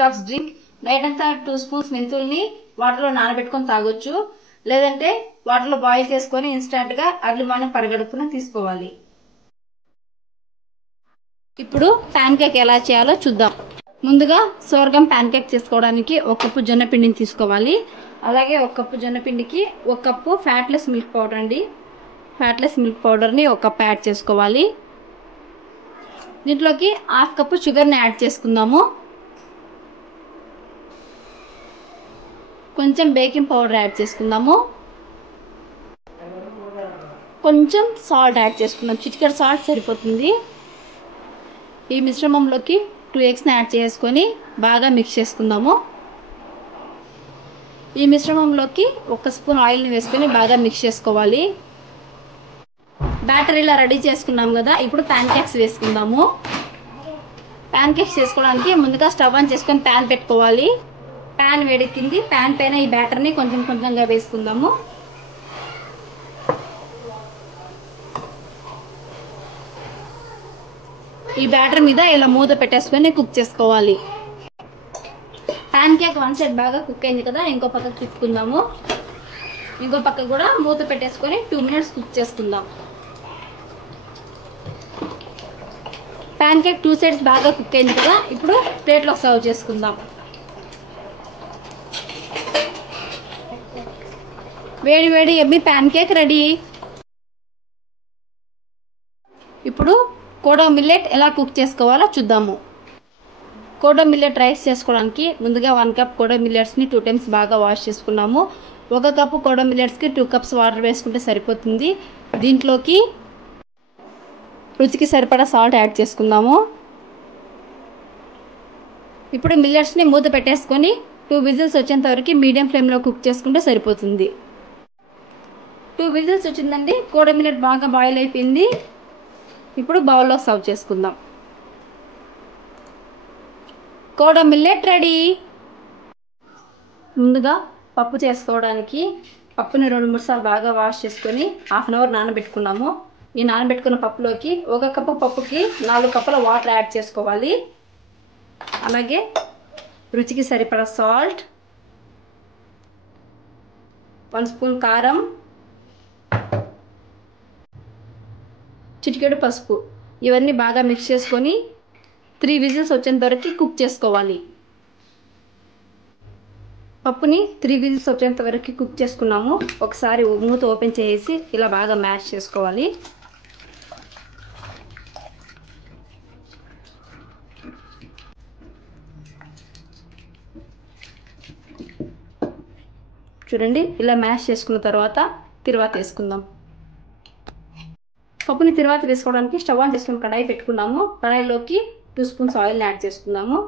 Detox drink. Night అంతా 2 spoons మెంతుల్ని వాటర్లో నానబెట్టుకొని తాగొచ్చు, లేదంటే వాటర్లో బాయిల్ చేసుకొని ఇన్స్టాంట్ గా అర్లీ మార్నింగ్ పరిగడుపున తీసుకోవాలి. ఇప్పుడు ప్యాన్ కేక్ ఎలా చేయాలో చూద్దాం. ముందుగా సోర్గం ప్యాన్ కేక్ చేసుకోవడానికి 1 కప్పు జొన్న పిండిని తీసుకోవాలి. అలాగే 1 కప్పు జొన్న పిండికి 1 కప్పు ఫ్యాట్లెస్ మిల్క్ పౌడర్ అండి. ఫ్యాట్లెస్ మిల్క్ పౌడర్ని 1 కప్ యాడ్ చేసుకోవాలి. దీంట్లోకి 1/2 కప్పు షుగర్ని యాడ్ చేసుకుందాము. కొంచెం బేకింగ్ పౌడర్ యాడ్ చేసుకుందాము. కొంచెం సాల్ట్ యాడ్ చేసుకుందాం. చిటికెడు సాల్ట్ సరిపోతుంది. ఈ మిశ్రమంలోకి 2 ఎగ్స్ని యాడ్ చేసుకొని బాగా మిక్స్ చేసుకుందాము. ఈ మిశ్రమంలోకి 1 స్పూన్ ఆయిల్ని వేసుకొని బాగా మిక్స్ చేసుకోవాలి. బ్యాటర్ ఇలా రెడీ చేసుకున్నాం కదా, ఇప్పుడు ప్యాన్ కేక్స్ వేసుకుందాము. ప్యాన్ కేక్స్ చేసుకోవడానికి ముందుగా స్టవ్ ఆన్ చేసుకొని ప్యాన్ పెట్టుకోవాలి. ప్యాన్ వేడెక్కింది. ప్యాన్ పైన ఈ బ్యాటర్ని కొంచెం కొంచెంగా వేసుకుందాము. ఈ బ్యాటర్ మీద ఇలా మూత పెట్టేసుకొని కుక్ చేసుకోవాలి. ప్యాన్ కేక్ 1 సైడ్ బాగా కుక్ అయింది కదా, ఇంకో పక్కకు తిప్పుకుందాము. ఇంకో పక్క కూడా మూత పెట్టేసుకొని 2 మినిట్స్ కుక్ చేసుకుందాం. ప్యాన్ కేక్ 2 సైడ్స్ బాగా కుక్ అయింది కదా, ఇప్పుడు ప్లేట్లో సర్వ్ చేసుకుందాం. వేడి వేడి ఎమ్మి ప్యాన్ కేక్ రెడీ. ఇప్పుడు కోడో మిల్లెట్ ఎలా కుక్ చేసుకోవాలో చూద్దాము. కోడో మిల్లెట్ రైస్ చేసుకోవడానికి ముందుగా 1 కప్ కోడో మిల్లెట్స్ని 2 టైమ్స్ బాగా వాష్ చేసుకున్నాము. 1 కప్పు కోడో మిల్లెట్స్కి 2 కప్స్ వాటర్ వేసుకుంటే సరిపోతుంది. దీంట్లోకి రుచికి సరిపడా సాల్ట్ యాడ్ చేసుకుందాము. ఇప్పుడు మిల్లెట్స్ని మూత పెట్టేసుకొని 2 విజిల్స్ వచ్చేంత వరకు మీడియం ఫ్లేమ్లో కుక్ చేసుకుంటే సరిపోతుంది. 2 విజిల్స్ వచ్చిందండి. కోడో మిల్లెట్ బాగా బాయిల్ అయిపోయింది. ఇప్పుడు బౌల్లో సర్వ్ చేసుకుందాం. Kodo millet ready. ముందుగా పప్పు చేసుకోవడానికి పప్పుని 2-3 సార్లు బాగా వాష్ చేసుకొని 1/2 అవర్ నానబెట్టుకున్నాము. ఈ నానబెట్టుకున్న పప్పులోకి 1 కప్పు పప్పుకి 4 కప్పుల వాటర్ యాడ్ చేసుకోవాలి. అలాగే రుచికి సరిపడా సాల్ట్, 1 స్పూన్ కారం, చిటికెడు పసుపు, ఇవన్నీ బాగా మిక్స్ చేసుకొని 3 విజిల్స్ వచ్చేంత వరకు కుక్ చేసుకోవాలి. పప్పుని 3 విజిల్స్ వచ్చేంత వరకు కుక్ చేసుకున్నాము. ఒకసారి మూత ఓపెన్ చేసి ఇలా బాగా మ్యాష్ చేసుకోవాలి. చూడండి, ఇలా మ్యాష్ చేసుకున్న తర్వాత తిరువాత వేసుకుందాం. పప్పుని తిరువాత వేసుకోవడానికి స్టవ్ ఆన్ చేసుకుని కడాయి పెట్టుకున్నాము. కడాయిలోకి 2 స్పూన్స్ ఆయిల్ని యాడ్ చేసుకుందాము.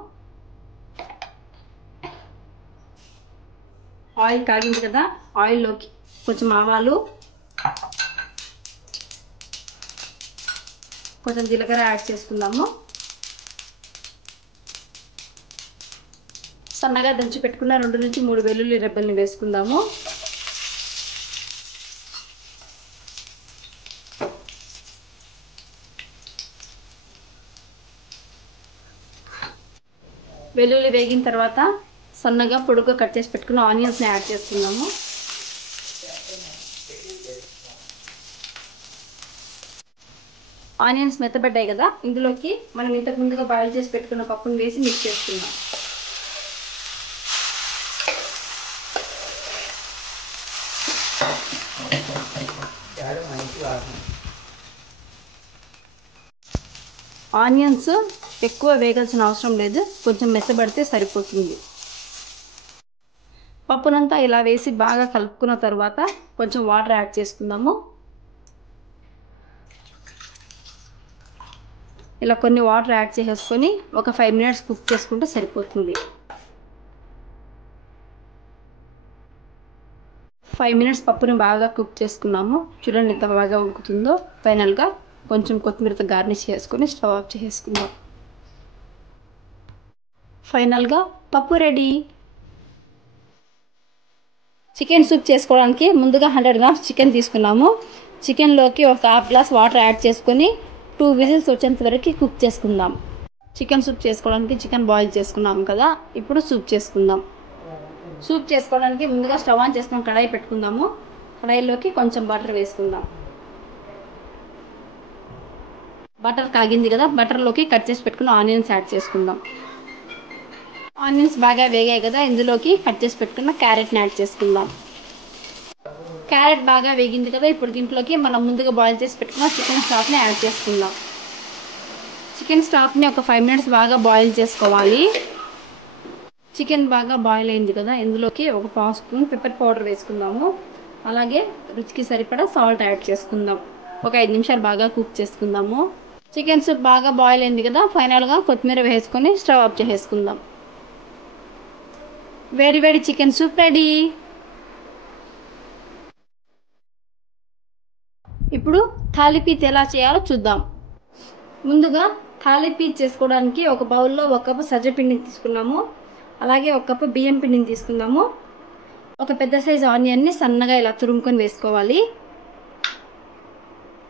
ఆయిల్ కాగింది కదా, ఆయిల్లోకి కొంచెం ఆవాలు, కొంచెం జీలకర్ర యాడ్ చేసుకుందాము. సన్నగా దంచి పెట్టుకున్న 2 నుంచి 3 వెల్లుల్లి రెబ్బల్ని వేసుకుందాము. వెల్లుల్లి వేగిన తర్వాత సన్నగా పొడుగ్గా కట్ చేసి పెట్టుకున్న ఆనియన్స్ని యాడ్ చేసుకుందాము. ఆనియన్స్ మెత్తబడ్డాయి కదా, ఇందులోకి మనం ఇంతకు ముందుగా బాయిల్ చేసి పెట్టుకున్న పప్పును వేసి మిక్స్ చేసుకుందాం. ఆనియన్స్ ఎక్కువ వేగాల్సిన అవసరం లేదు, కొంచెం మెత్తబడితే సరిపోతుంది. పప్పునంతా ఇలా వేసి బాగా కలుపుకున్న తర్వాత కొంచెం వాటర్ యాడ్ చేసుకుందాము. ఇలా కొన్ని వాటర్ యాడ్ చేసేసుకొని ఒక 5 మినిట్స్ కుక్ చేసుకుంటే సరిపోతుంది. 5 మినిట్స్ పప్పుని బాగా కుక్ చేసుకున్నాము. చూడండి ఎంత బాగా ఉడుకుతుందో. ఫైనల్గా కొంచెం కొత్తిమీరతో గార్నిష్ చేసుకొని స్టవ్ ఆఫ్ చేసుకుందాం. ఫైనల్గా పప్పు రెడీ. చికెన్ సూప్ చేసుకోవడానికి ముందుగా 100 గ్రామ్స్ చికెన్ తీసుకున్నాము. చికెన్లోకి ఒక 1/2 గ్లాస్ వాటర్ యాడ్ చేసుకొని 2 విజిల్స్ వచ్చేంత వరకు కుక్ చేసుకుందాం. చికెన్ సూప్ చేసుకోవడానికి చికెన్ బాయిల్ చేసుకున్నాం కదా, ఇప్పుడు సూప్ చేసుకుందాం. సూప్ చేసుకోవడానికి ముందుగా స్టవ్ ఆన్ చేసుకుని కడాయి పెట్టుకుందాము. కడాయిలోకి కొంచెం బటర్ వేసుకుందాం. బటర్ కాగింది కదా, బటర్లోకి కట్ చేసి పెట్టుకున్న ఆనియన్స్ యాడ్ చేసుకుందాం. ఆనియన్స్ బాగా వేగాయి కదా, ఇందులోకి కట్ చేసి పెట్టుకున్న క్యారెట్ని యాడ్ చేసుకుందాం. క్యారెట్ బాగా వేగింది కదా, ఇప్పుడు దీంట్లోకి మనం ముందుగా బాయిల్ చేసి పెట్టుకున్న చికెన్ స్టాక్ని యాడ్ చేసుకుందాం. చికెన్ స్టాక్ని ఒక 5 minutes బాగా బాయిల్ చేసుకోవాలి. చికెన్ బాగా బాయిల్ అయింది కదా, ఇందులోకి ఒక 1/2 స్పూన్ పెప్పర్ పౌడర్ వేసుకుందాము. అలాగే రుచికి సరిపడా సాల్ట్ యాడ్ చేసుకుందాం. ఒక 5 నిమిషాలు బాగా కుక్ చేసుకుందాము. చికెన్ సూప్ బాగా బాయిల్ అయింది కదా, ఫైనల్గా కొత్తిమీర వేసుకొని స్టవ్ ఆఫ్ చేసేసుకుందాం. వేడి వేడి చికెన్ సూప్ రెడీ. ఇప్పుడు థాలీపీత్ ఎలా చేయాలో చూద్దాం. ముందుగా థాలీపీత్ చేసుకోవడానికి ఒక బౌల్లో 1 కప్పు సజ్జపిండిని తీసుకున్నాము. అలాగే 1 కప్పు బియ్యం పిండిని తీసుకుందాము. ఒక పెద్ద సైజు ఆనియన్ని సన్నగా ఇలా తురుముకొని వేసుకోవాలి.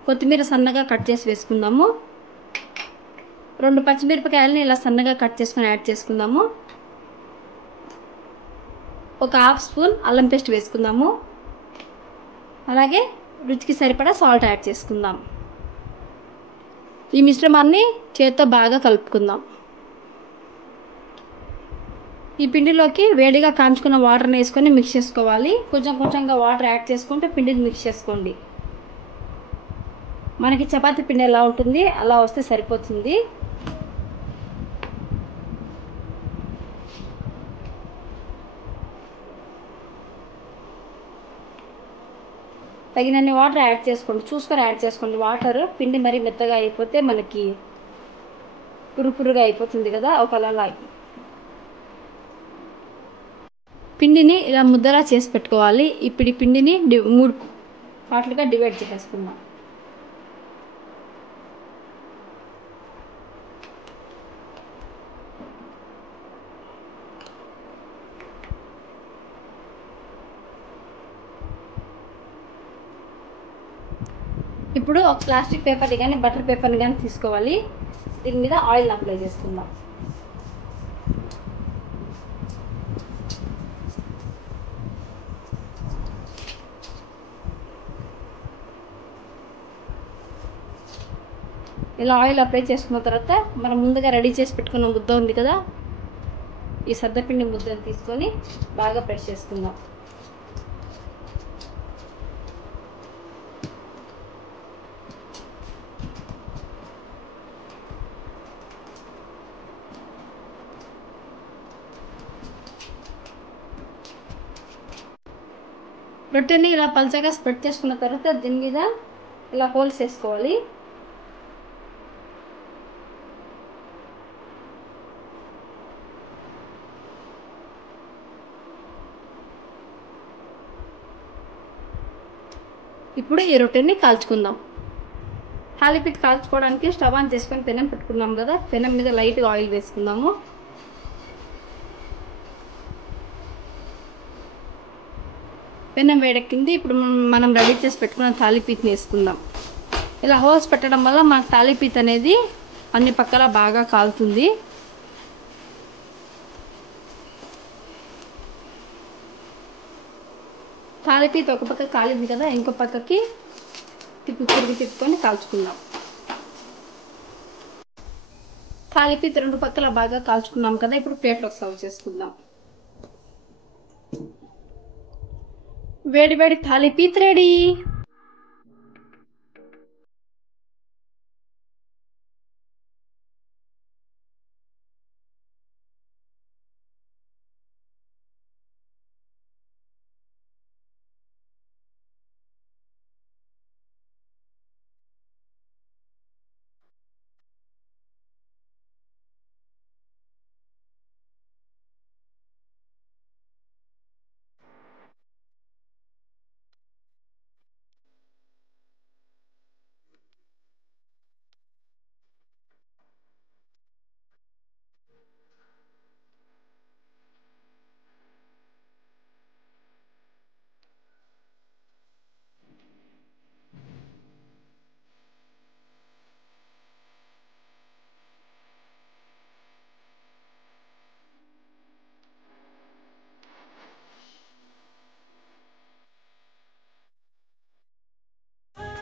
కొత్తిమీర సన్నగా కట్ చేసి వేసుకుందాము. 2 పచ్చిమిరపకాయలని ఇలా సన్నగా కట్ చేసుకొని యాడ్ చేసుకుందాము. ఒక 1/2 స్పూన్ అల్లం పేస్ట్ వేసుకుందాము. అలాగే రుచికి సరిపడా సాల్ట్ యాడ్ చేసుకుందాం. ఈ మిశ్రమాన్ని చేత్తో బాగా కలుపుకుందాం. ఈ పిండిలోకి వేడిగా కాంచుకున్న వాటర్ని వేసుకొని మిక్స్ చేసుకోవాలి. కొంచెం కొంచెంగా వాటర్ యాడ్ చేసుకుంటూ పిండిని మిక్స్ చేసుకోండి. మనకి చపాతీ పిండి ఎలా ఉంటుంది అలా వస్తే సరిపోతుంది. తగినన్ని వాటర్ యాడ్ చేసుకోండి, చూసుకొని యాడ్ చేసుకోండి. వాటర్ పిండి మరీ మెత్తగా అయిపోతే మనకి పురుపురుగా అయిపోతుంది కదా, ఒకలా పిండిని ఇలా ముద్దలా చేసి పెట్టుకోవాలి. ఇప్పుడు ఈ పిండిని 3 పార్ట్లుగా డివైడ్ చేసేసుకుందాం. ఇప్పుడు ఒక ప్లాస్టిక్ పేపర్ని కానీ బటర్ పేపర్ని కానీ తీసుకోవాలి. దీని మీద ఆయిల్ అప్లై చేసుకుందాం. ఇలా ఆయిల్ అప్లై చేసుకున్న తర్వాత మనం ముందుగా రెడీ చేసి పెట్టుకున్న ముద్ద ఉంది కదా, ఈ సద్దపిండి ముద్దను తీసుకొని బాగా ప్రెస్ చేసుకుందాం. రొట్టెని ఇలా పల్చగా స్ప్రెడ్ చేసుకున్న తర్వాత దీని మీద ఇలా హోల్స్ వేసుకోవాలి. ఇప్పుడు ఈ రొట్టెని కాల్చుకుందాం. థాలీపీత్ కాల్చుకోవడానికి స్టవ్ ఆన్ చేసుకొని పెనం పెట్టుకున్నాం కదా, పెనం మీద లైట్గా ఆయిల్ వేసుకుందాము. పెనం వేడెక్కింది. ఇప్పుడు మనం రెడీ చేసి పెట్టుకున్న థాలీపీత్ని వేసుకుందాం. ఇలా హోల్స్ పెట్టడం వల్ల మన థాలీపీత్ అనేది అన్ని పక్కల బాగా కాలుతుంది. థాలీపీత్ ఒక పక్క కాలింది కదా, ఇంకో పక్కకి తిప్పుకొని కాల్చుకుందాం. థాలీపీత్ 2 పక్కల బాగా కాల్చుకున్నాం కదా, ఇప్పుడు ప్లేట్లోకి సర్వ్ చేసుకుందాం. వేడి వేడి థాలీపీత్ రెడీ.